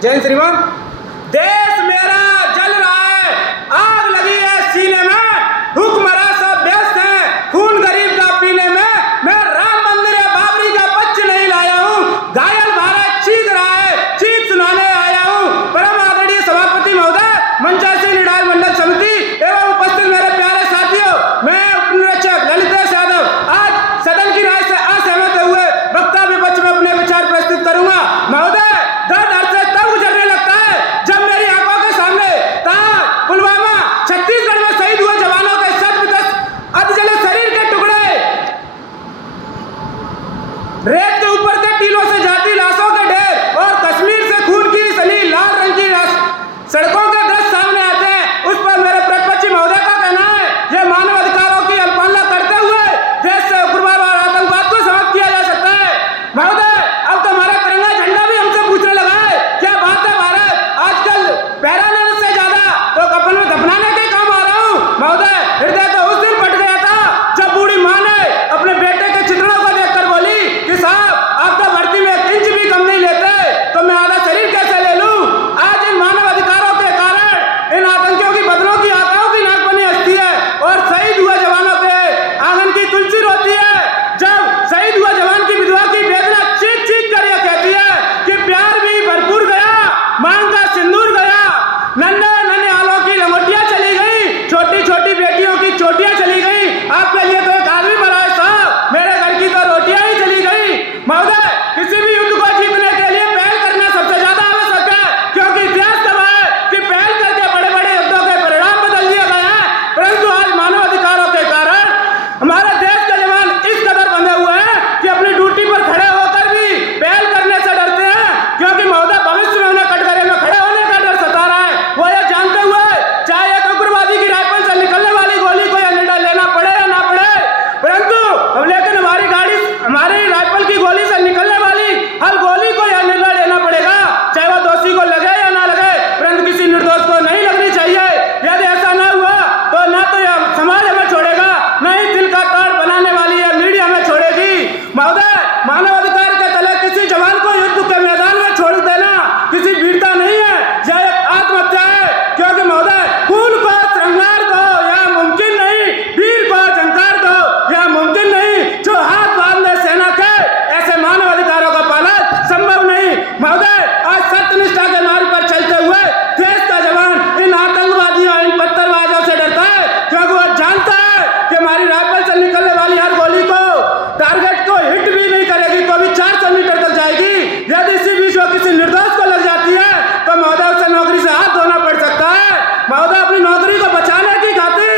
जय श्रीमान। देश मेरा जल रहा है, आग लगी है सीने में, हुक्मरान सब व्यस्त हैं खून गरीब का पीने में। मैं राम मंदिर या बाबरी का पक्ष नहीं लाया हूँ, घायल भारत चीख रहा है, चीख सुनाने आया हूँ। परम आदरणीय सभापति महोदय, मंचासी निडाल मंडल समिति एवं उपस्थित मेरे प्यारे साथियों, मैं उपनिरीक्षक ललितेश यादव आज सदन की राय से असहमत हुए वक्ता विपक्ष में अपने विचार प्रस्तुत करूंगा। महोदय, दर्द से तब गुजरने लगता है जब मेरी आंखों के सामने पुलवामा छत्तीसगढ़ में शहीद हुए जवानों के अधजले शरीर के टुकड़े, रेत के ऊपर के टीलों से जाती लाशों के ढेर और कश्मीर से खून की सली लाल रंग की सड़कों के दृश्य सामने आते हैं। उस पर मेरे प्रतिपक्षी महोदय का कहना है यह मानव अधिकारों की अवमानना करते हुए देश से उग्रवाद और आतंकवाद को समाप्त किया जा सकता है। महोदय, अब तो हमारा तिरंगा झंडा भी हमसे पूछने लगा है, क्या बात है भारत, आजकल पहरा लेने से ज्यादा तो कफन में दफनाने के काम आ रहा हूँ। महोदय, हृदय तो उस दिन फट गया था जब बूढ़ी माँ ने अपने बेटे के चित्रणों को देखकर बोली कि साहब आप तो भर्ती में 1 इंच भी कम नहीं लेते, तो मैं आधा शरीर कैसे ले लूं। आज इन मानव अधिकारों के कारण इन आतंकियों की बदलों की आंखों की नाकबनी हंसती है और शहीद हुए जवानों के आंगन की तुलसी रोती है। जब शहीद हुआ जवान की विधवा की वेदना चीख चीख कर यह कहती है कि प्यार भी भरपूर गया, मांग का सिंदूर गया, नन्हे नन्हे आलों की लंगोटियां चली गई, छोटी छोटी बेटियों की चोटियां चली गई, आपके लिए तो एक आदमी मरा है साहब, मेरे घर की तो रोटियां ही चली गई। महोदय, किसी भी युद्ध को जीतने के लिए पहल करना सबसे ज्यादा आवश्यक है, क्योंकि इतिहास गवाह है कि पहल करके बड़े बड़े युद्धों के परिणाम बदल दिए गए हैं। परंतु आज मानव अधिकारों के कारण हमारे देश के जवान इस कदर बंधे हुए हैं कि अपनी ड्यूटी पर खड़े होकर भी पहल करने से डरते हैं, क्योंकि महोदय भविष्य में उन्हें कटघरे में खड़े होने का डर सता रहा है। वो ये जानते हुए चाहे एक उग्रवादी की राइफल से निकलने वाली गोली को या निर्णय लेना पड़े या ना पड़े, परंतु लेकिन हमारी राइफल की गोली से निकलने वाली हर गोली को यह निर्णय लेना पड़ेगा, चाहे वह दोषी को लगे या ना लगे, परंतु किसी निर्दोष को नहीं लगनी चाहिए। यदि ऐसा न हुआ तो ना तो यह समाज हमें छोड़ेगा, न ही दिल का ताड़ बनाने वाली यह मीडिया हमें छोड़ेगी। महोदय, मानव अधिकार के तले किसी जवान को युद्ध के मैदान में छोड़ देना किसी वीरता नहीं है, यह एक आत्महत्या है। क्योंकि महोदय, खून को श्रृंगार दो यह मुमकिन नहीं, वीर को झंकार दो यह मुमकिन नहीं, जो हाथ बांध ले सेना के ऐसे मानव अधिकारों का पालन संभव नहीं। महोदय, आज सत्यनिष्ठा के मार्ग पर चलते हुए देश का जवान इन आतंकवादियों इन पत्थरबाजों से डरता है, क्योंकि वह जानता है कि हमारी राइफल से निकलने वाली हर गोली को टारगेट को हिट भी नहीं करेगी तो भी 400 मीटर तक जाएगी। यदि इसी बीच वो किसी निर्दोष को लग जाती है तो महोदय उसे नौकरी से हाथ धोना पड़ सकता है। महोदय, अपनी नौकरी को बचाने की खातिर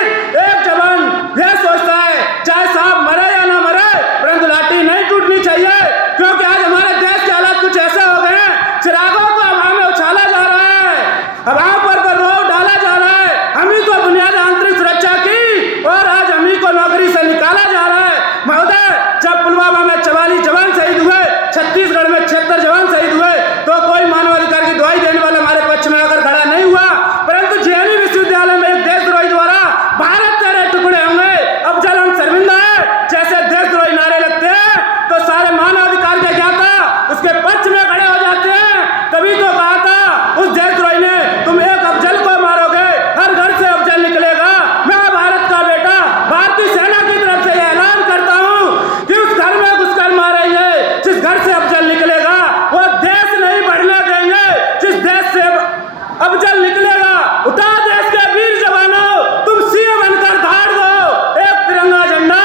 एक जवान यह सोचता है चाहे साहब मरे या ना मरे, परंतु लाठी नहीं टूटनी चाहिए, क्योंकि आज हमारे देश के हालात कुछ ऐसे हो गए हैं, चिरागों को हवा में उछाला जा रहा है, हवाओं पर रोक डाला जा रहा है, हम ही को बुनियाद आंतरिक सुरक्षा की और आज हम ही को नौकरी से निकाला जा रहा है। महोदय, जब पुलवामा में 44 जवान शहीद हुए, छत्तीसगढ़ में 76 जवान शहीद हुए, तो कोई मानवाधिकार की दुहाई देने वाला हमारे पक्ष में आकर खड़ा नहीं हुआ, परंतु जेएनयू विश्वविद्यालय में एक देशद्रोही द्वारा भारत तेरे टुकड़े होंगे अब जल हम शर्मिंदा है जैसे देशद्रोही नारे लगते हैं तो सारे मानवाधिकार के ज्ञाता उसके पक्ष में खड़े हो जाते हैं। तभी तो कहा था उस देशद्रोही ने, तुम एक अफजल को मारोगे हर घर से अफजल निकलेगा। मैं भारत का बेटा भारतीय सेना की तरफ से यह ऐलान करता हूँ कि उस घर में घुसकर मारेंगे जिस घर से अफजल निकलेगा, वो देश नहीं बढ़ने देंगे जिस देश से अफजल निकलेगा। उठा देश के वीर जवानों, तुम सीएम बनकर धाड़ दो एक तिरंगा झंडा,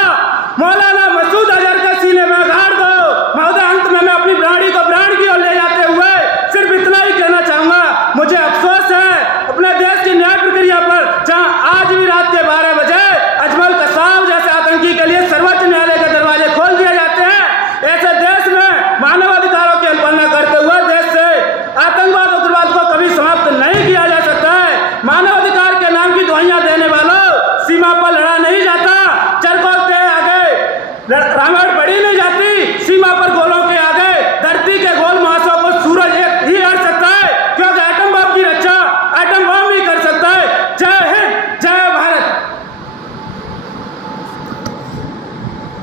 मौलाना मसूद अजहर के सीने में गाड़ दो। महोदय, अंत में मैं अपनी प्राणी को प्राण की ओर ले जाते हुए सिर्फ इतना ही कहना चाहूंगा, मुझे अफसोस है अपने देश की न्याय प्रक्रिया पर, जहां आज भी रात के 12 बजे अजमल कसाब जैसे आतंकी के लिए सर्वोच्च न्यायालय के दरवाजे खोल दिए जाते हैं। ऐसे देश में मानव अधिकारों की अवमानना करते हुए देश से आतंकवाद उग्रवाद को कभी समाप्त नहीं किया जा सकता है। मानव अधिकार के नाम की दुहाइयां देने वालों, सीमा पर लड़ा नहीं जाता, चरखों के आगे रावण बढ़ी नहीं जाती, सीमा पर गोलों के आगे धरती के